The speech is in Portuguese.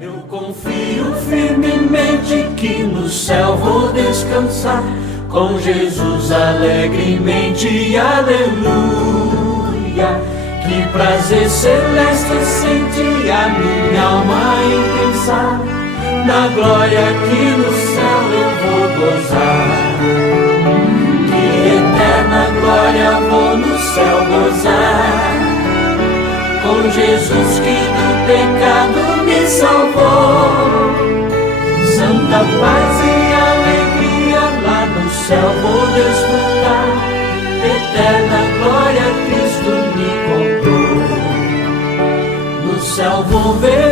Eu confio firmemente que no céu vou descansar, com Jesus alegremente, aleluia. Que prazer celeste sente a minha alma em pensar na glória que no céu eu vou gozar. Que eterna glória vou no céu gozar, com Jesus que do pecado me salvou. Santa paz e alegria lá no céu vou desfrutar, eterna glória Cristo me comprou. No céu vou ver